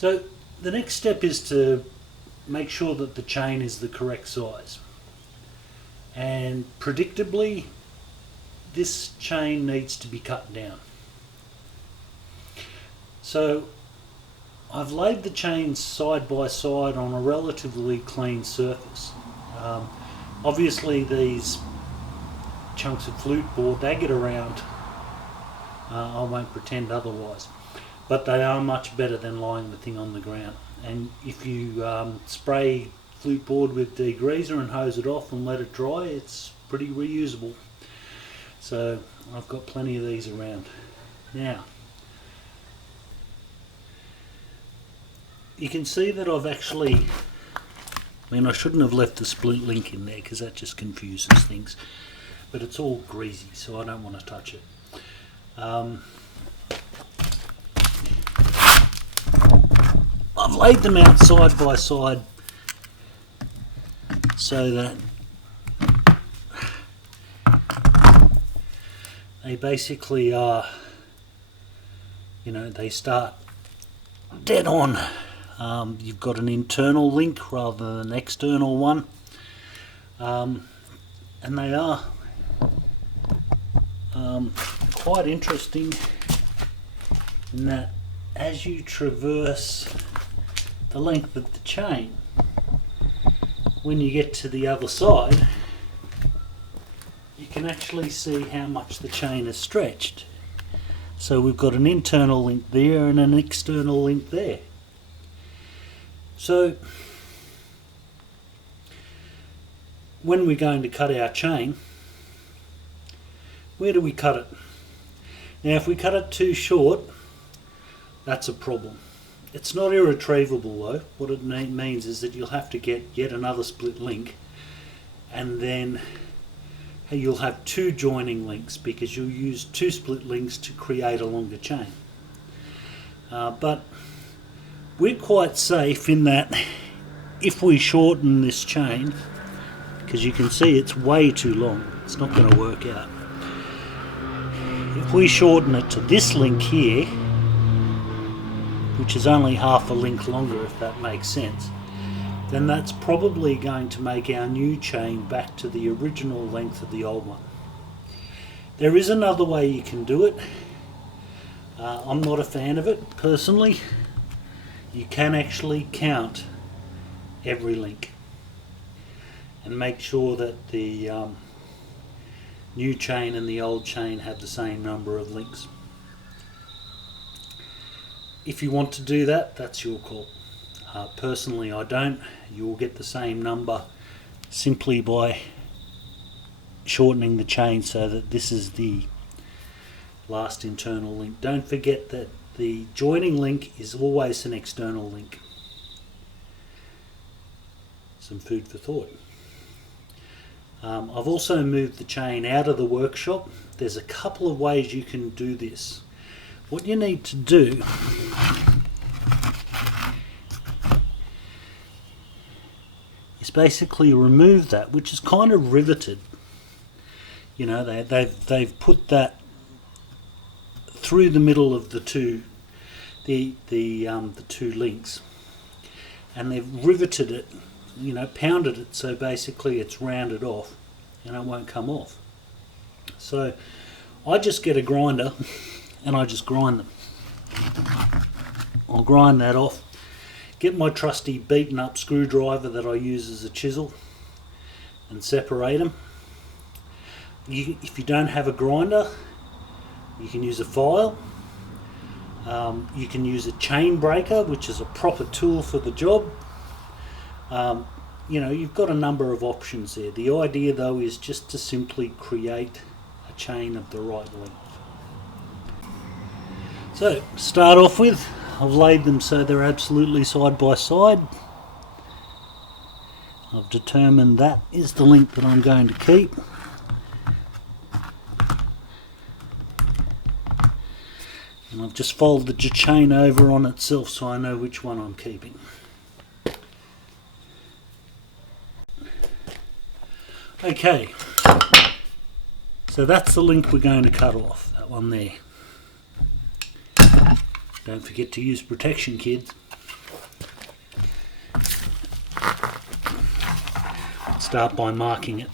So the next step is to make sure that the chain is the correct size. And predictably, this chain needs to be cut down. So I've laid the chains side by side on a relatively clean surface. Obviously these chunks of flute board, they get around, I won't pretend otherwise, but they are much better than lying the thing on the ground. And if you spray flute board with degreaser and hose it off and let it dry, it's pretty reusable. So I've got plenty of these around. Now, you can see that I've actually, I shouldn't have left the split link in there because that just confuses things, but it's all greasy, so I don't want to touch it. I've laid them out side by side so that they basically are, they start dead on. You've got an internal link rather than an external one, and they are quite interesting in that as you traverse the length of the chain, when you get to the other side, you can actually see how much the chain is stretched. So we've got an internal link there and an external link there. So when we're going to cut our chain, where do we cut it? Now if we cut it too short, that's a problem. It's not irretrievable though. What it means is that you'll have to get yet another split link, and then you'll have two joining links because you'll use two split links to create a longer chain. But we're quite safe in that if we shorten this chain, because you can see it's way too long, it's not going to work out. If we shorten it to this link here, which is only half a link longer, if that makes sense, then that's probably going to make our new chain back to the original length of the old one. There is another way you can do it. I'm not a fan of it personally. You can actually count every link and make sure that the new chain and the old chain have the same number of links. If you want to do that, that's your call. Personally, I don't. You'll get the same number simply by shortening the chain so that this is the last internal link. Don't forget that the joining link is always an external link. Some food for thought. I've also moved the chain out of the workshop. There's a couple of ways you can do this. What you need to do is basically remove that, which is kind of riveted. They've put that through the middle of the two links, and they've riveted it, pounded it, so basically it's rounded off and it won't come off. So I just get a grinder and I just grind them. I'll grind that off, get my trusty beaten up screwdriver that I use as a chisel and separate them. If you don't have a grinder, you can use a file. You can use a chain breaker, which is a proper tool for the job. You've got a number of options there. The idea though is just to simply create a chain of the right length. So, to start off with, I've laid them so they're absolutely side by side. I've determined that is the link that I'm going to keep. And I've just folded the chain over on itself so I know which one I'm keeping. Okay, so that's the link we're going to cut off, that one there. Don't forget to use protection, kids. start by marking it.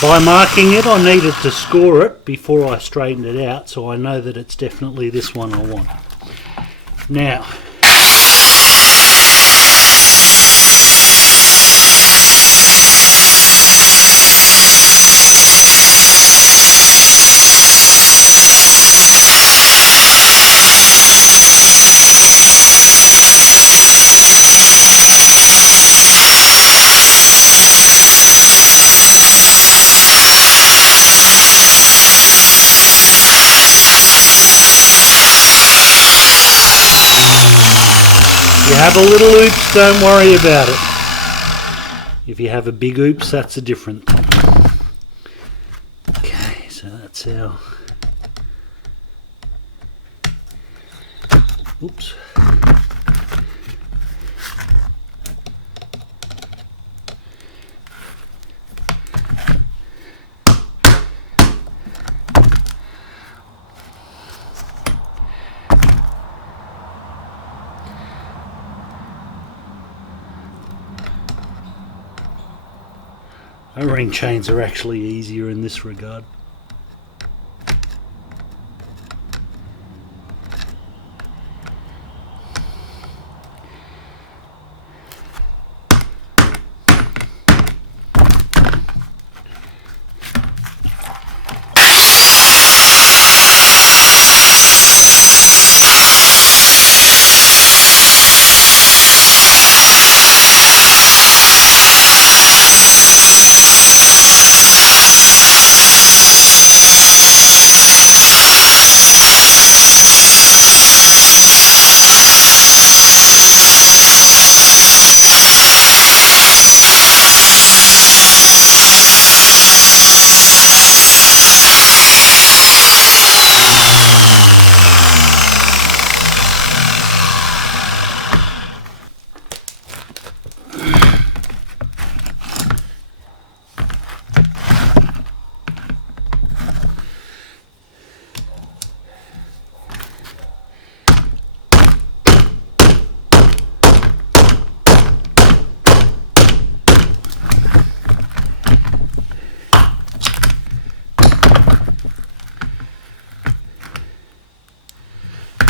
By marking it, I needed to score it before I straightened it out, so I know that it's definitely this one I want. Now, if you have a little oops, don't worry about it. If you have a big oops, that's a different thing. Okay, so that's our... Oops. O-ring chains are actually easier in this regard.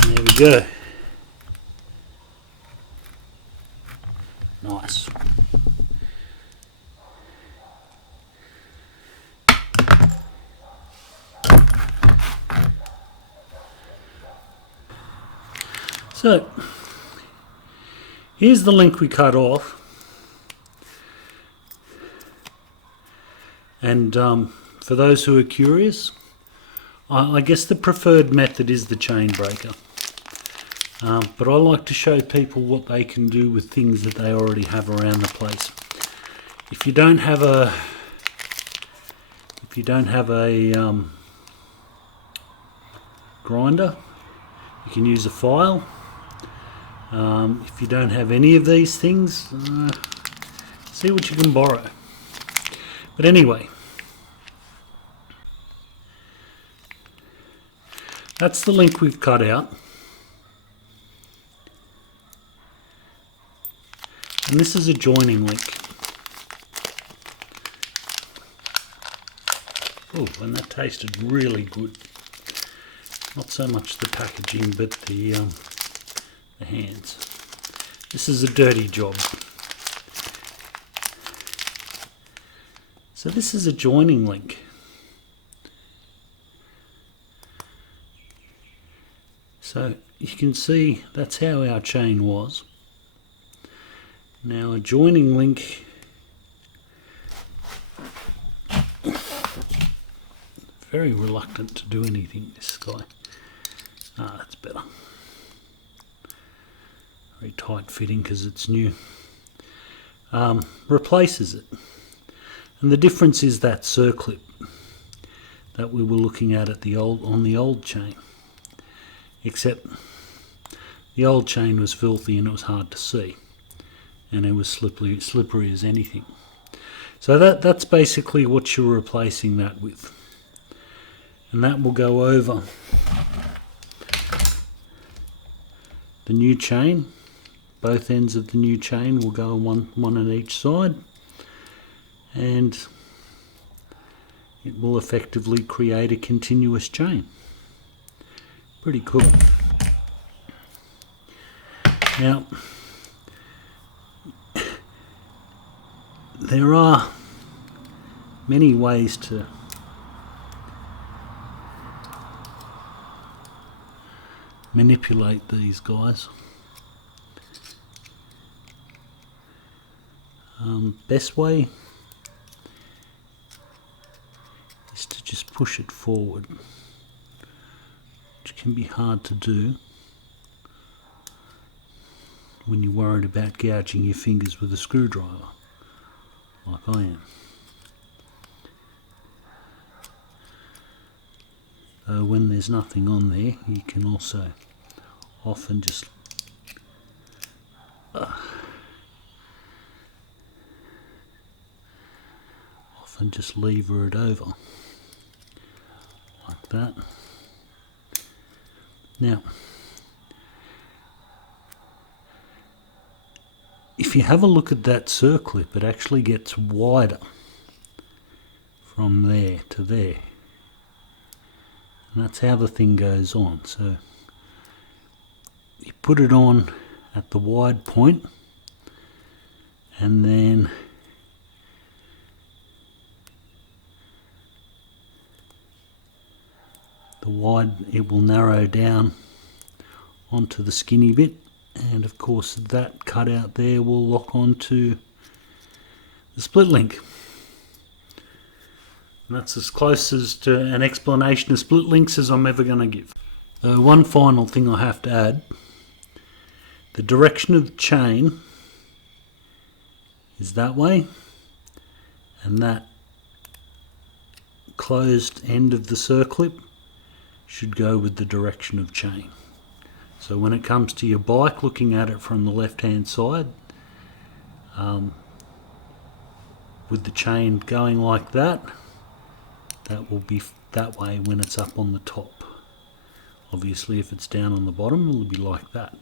There we go. Nice. So, here's the link we cut off. And for those who are curious, I guess the preferred method is the chain breaker. But I like to show people what they can do with things that they already have around the place. If you don't have a grinder, you can use a file. If you don't have any of these things, see what you can borrow. But anyway, that's the link we've cut out. And this is a joining link. Oh, and that tasted really good. Not so much the packaging, but the hands. This is a dirty job. So this is a joining link. So you can see that's how our chain was. Now a joining link, very reluctant to do anything, this guy. Ah, that's better. Very tight fitting because it's new. Replaces it. And the difference is that circlip that we were looking at on the old chain. Except the old chain was filthy and it was hard to see. And it was slippery as anything. So that's basically what you're replacing that with. and that will go over the new chain. Both ends of the new chain will go one on each side, and it will effectively create a continuous chain. Pretty cool. Now, there are many ways to manipulate these guys. Best way is to just push it forward, which can be hard to do when you're worried about gouging your fingers with a screwdriver, like I am. When there's nothing on there, you can also often just lever it over like that. Now, if you have a look at that circlip, it actually gets wider from there to there, and that's how the thing goes on. So you put it on at the wide point, and then it will narrow down onto the skinny bit, and of course that cutout there will lock onto the split link. And that's as close as to an explanation of split links as I'm ever going to give. One final thing I have to add: the direction of the chain is that way, and that closed end of the circlip should go with the direction of chain. So when it comes to your bike, looking at it from the left hand side, with the chain going like that, that will be that way when it's up on the top. Obviously if it's down on the bottom, it will be like that.